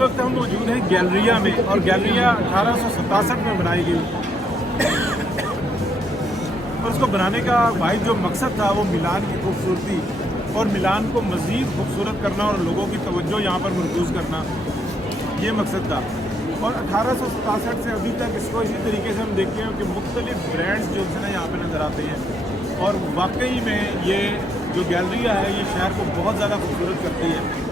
वक्त हम मौजूद हैं गैलरिया में, और गैलरिया 1867 में बनाई गई और उसको बनाने का वाहिद जो मकसद था वो मिलान की खूबसूरती और मिलान को मज़ीद खूबसूरत करना और लोगों की तवज्जो यहाँ पर मरकूज़ करना, ये मकसद था। और 1867 से अभी तक इसको इसी तरीके से हम देखते हैं कि मुख्तलिफ ब्रांड्स जो है यहाँ पे नज़र आते हैं, और वाकई में ये जो गैलरिया है ये शहर को बहुत ज़्यादा खूबसूरत करती है।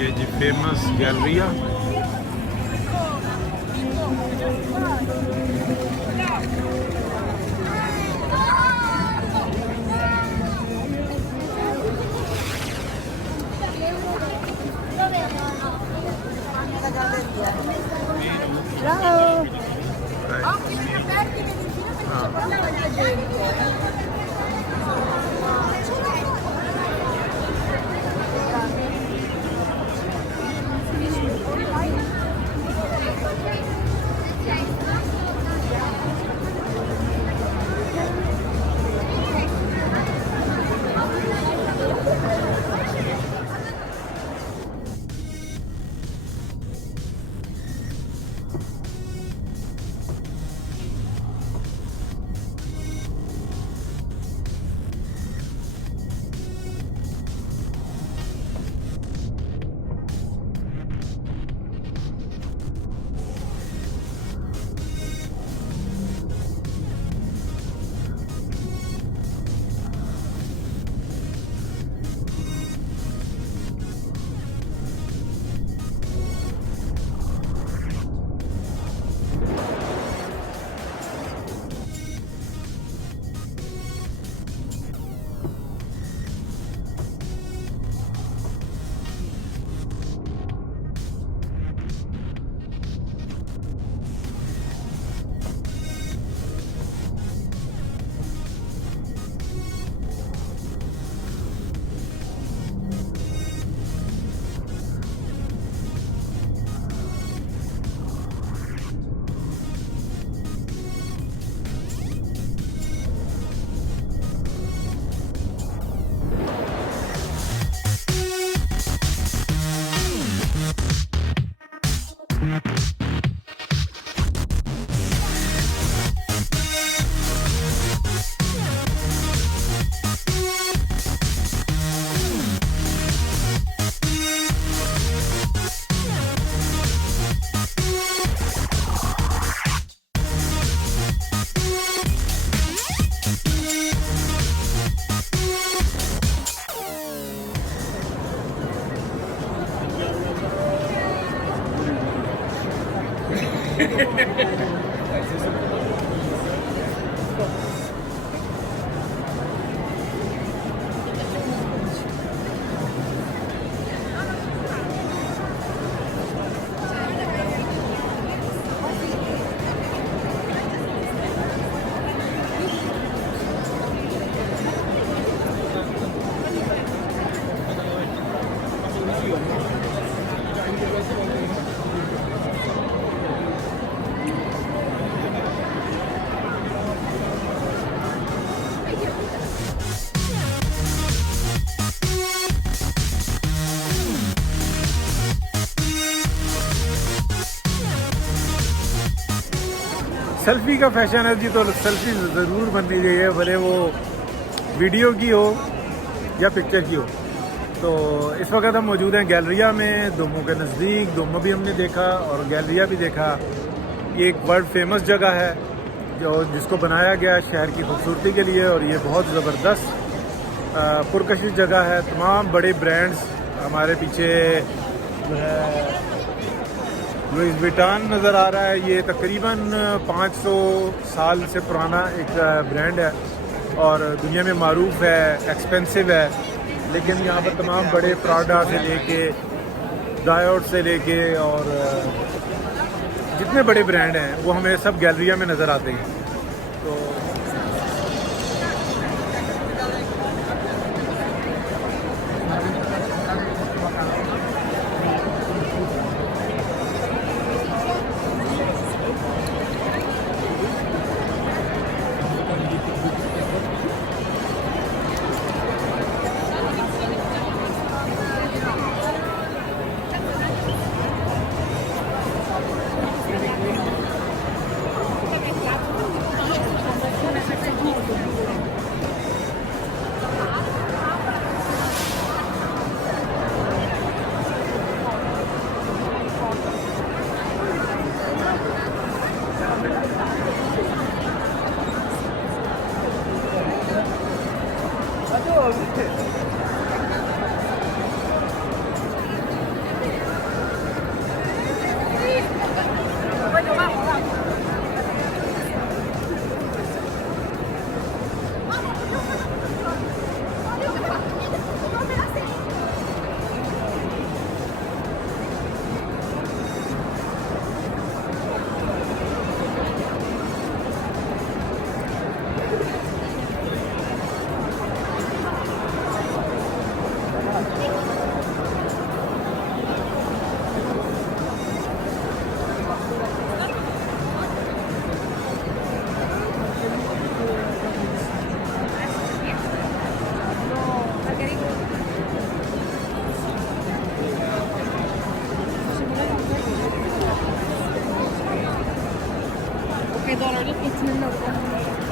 ये जी फेमस गैलरिया। सेल्फ़ी का फैशन है जी, तो सेल्फ़ी ज़रूर बननी चाहिए, भले वो वीडियो की हो या पिक्चर की हो। तो इस वक्त हम मौजूद हैं गैलरिया में, दोमो के नज़दीक। दोमो भी हमने देखा और गैलरिया भी देखा। ये एक वर्ल्ड फेमस जगह है जो जिसको बनाया गया शहर की खूबसूरती के लिए, और ये बहुत ज़बरदस्त पुरकशिश जगह है। तमाम बड़े ब्रांड्स हमारे पीछे जो है लुइस विटान नज़र आ रहा है। ये तकरीबन 500 साल से पुराना एक ब्रांड है और दुनिया में मारूफ है, एक्सपेंसिव है, लेकिन यहाँ पर तमाम बड़े प्राडा से लेके डायोड से लेके और जितने बड़े ब्रांड हैं वो हमें सब गैलरिया में नज़र आते हैं। तो इतने लोग